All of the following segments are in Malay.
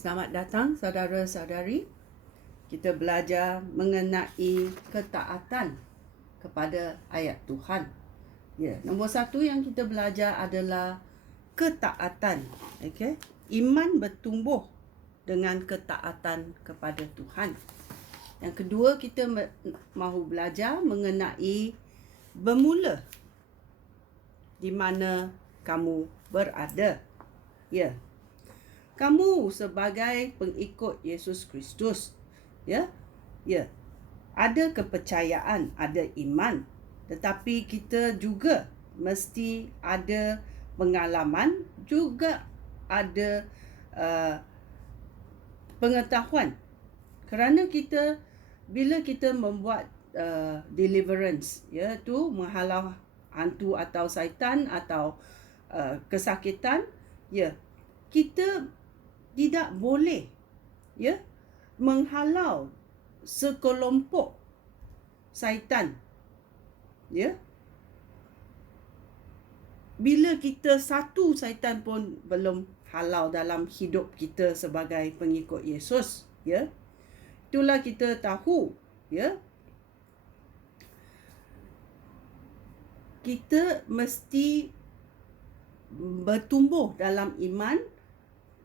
Selamat datang saudara-saudari. Kita belajar mengenai ketaatan kepada ayat Tuhan. Ya, nombor satu yang kita belajar adalah ketaatan. Okey. Iman bertumbuh dengan ketaatan kepada Tuhan. Yang kedua, kita mahu belajar mengenai bermula di mana kamu berada. Ya. Kamu sebagai pengikut Yesus Kristus, ya, ada kepercayaan, ada iman, tetapi kita juga mesti ada pengalaman, juga ada pengetahuan. Kerana bila kita membuat deliverance, iaitu menghalau hantu atau syaitan atau kesakitan, kita tidak boleh menghalau sekelompok syaitan. Bila kita satu syaitan pun belum halau dalam hidup kita sebagai pengikut Yesus, itulah kita tahu, kita mesti bertumbuh dalam iman.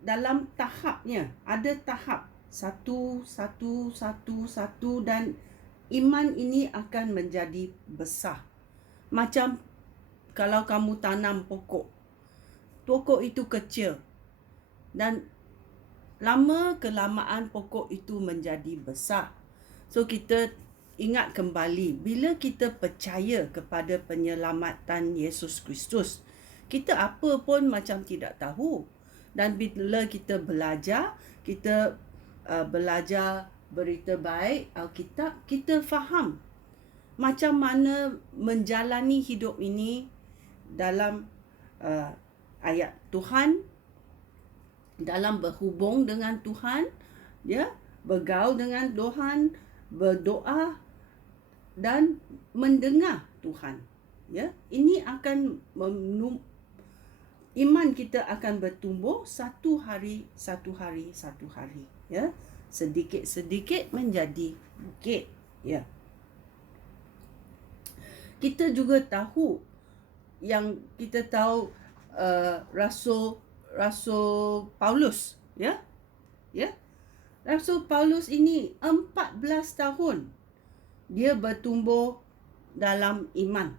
Dalam tahapnya, ada tahap satu, dan iman ini akan menjadi besar. Macam kalau kamu tanam pokok itu kecil, dan lama-kelamaan pokok itu menjadi besar. So kita ingat kembali, bila kita percaya kepada penyelamatan Yesus Kristus, kita apa pun macam tidak tahu. Dan bila kita belajar, belajar berita baik Alkitab, kita faham macam mana menjalani hidup ini dalam ayat Tuhan, dalam berhubung dengan Tuhan, bergaul dengan Tuhan, berdoa dan mendengar Tuhan. Ini akan iman kita akan bertumbuh satu hari. Sedikit-sedikit menjadi bukit. Kita juga tahu, Rasul Paulus, Rasul Paulus ini 14 tahun dia bertumbuh dalam iman,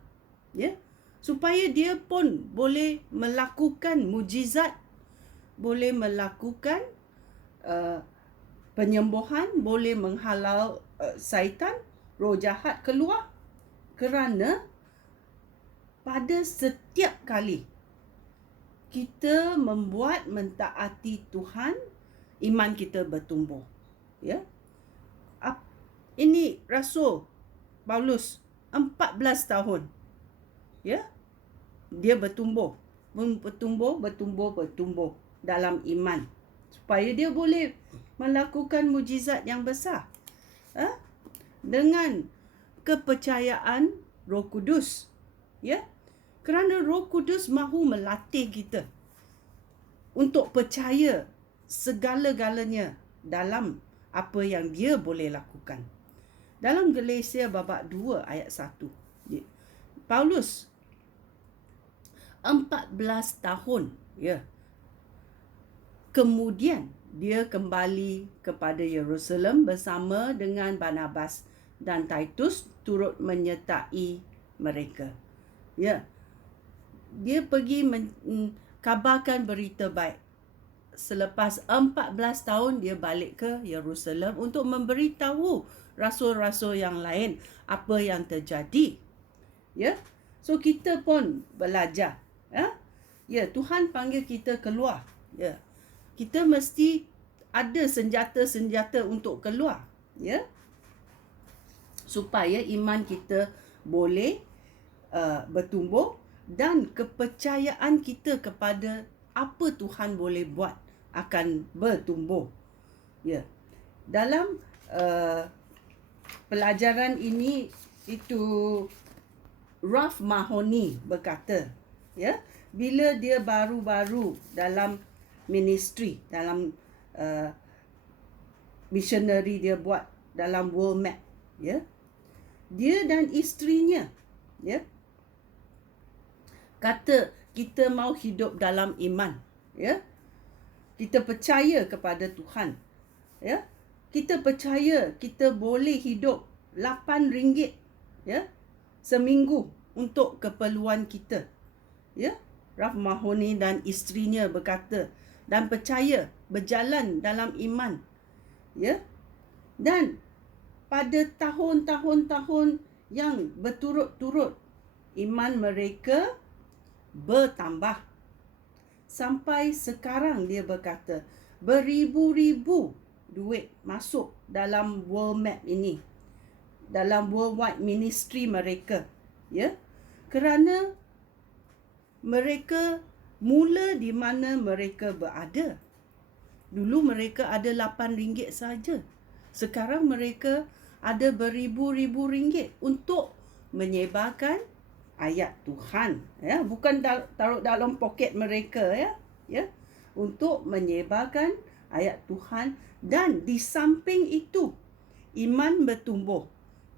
supaya dia pun boleh melakukan mujizat, boleh melakukan penyembuhan, boleh menghalau syaitan, roh jahat keluar. Kerana pada setiap kali kita membuat mentaati Tuhan, iman kita bertumbuh. Ini Rasul Paulus 14 tahun. Dia bertumbuh dalam iman, supaya dia boleh melakukan mujizat yang besar dengan kepercayaan Roh Kudus. Kerana Roh Kudus mahu melatih kita untuk percaya segala-galanya dalam apa yang dia boleh lakukan. Dalam Galatia babak 2 ayat 1, Paulus 14 tahun, kemudian dia kembali kepada Yerusalem bersama dengan Barnabas dan Titus turut menyertai mereka. Dia pergi kabarkan berita baik. Selepas 14 tahun dia balik ke Yerusalem untuk memberitahu rasul-rasul yang lain apa yang terjadi. So kita pun belajar. Tuhan panggil kita keluar. Kita mesti ada senjata-senjata untuk keluar. Supaya iman kita boleh bertumbuh dan kepercayaan kita kepada apa Tuhan boleh buat akan bertumbuh. Dalam pelajaran ini, itu Ralph Mahoney berkata, bila dia baru-baru dalam ministry, dalam missionary dia buat dalam world map, ya. Dia dan isterinya, ya, kata kita mau hidup dalam iman, ya. Kita percaya kepada Tuhan, ya. Kita percaya kita boleh hidup RM8, ya, seminggu untuk keperluan kita, ya. Ralph Mahoney dan isterinya berkata dan percaya berjalan dalam iman, ya. Dan pada tahun-tahun yang berturut-turut iman mereka bertambah. Sampai sekarang dia berkata beribu-ribu duit masuk dalam world map ini, dalam worldwide ministry mereka, ya. Kerana mereka mula di mana mereka berada. Dulu mereka ada RM8 saja. Sekarang mereka ada beribu-ribu ringgit untuk menyebarkan ayat Tuhan, ya, bukan taruh dalam poket mereka, ya, untuk menyebarkan ayat Tuhan. Dan di samping itu iman bertumbuh,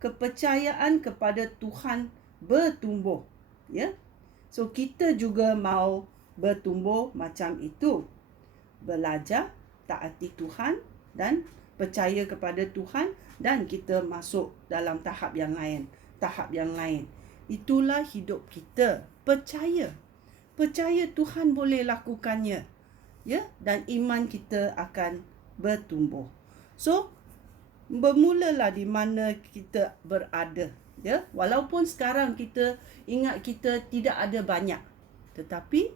kepercayaan kepada Tuhan bertumbuh, ya. So kita juga mau bertumbuh macam itu, belajar taati Tuhan dan percaya kepada Tuhan, dan kita masuk dalam tahap yang lain. Itulah hidup kita. Percaya Tuhan boleh lakukannya, ya, dan iman kita akan bertumbuh. So bermulalah di mana kita berada, ya. Walaupun sekarang kita ingat kita tidak ada banyak, tetapi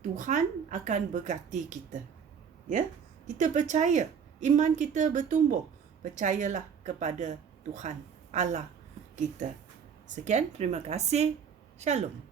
Tuhan akan berkati kita, ya. Kita percaya, iman kita bertumbuh. Percayalah kepada Tuhan Allah kita. Sekian, terima kasih. Shalom.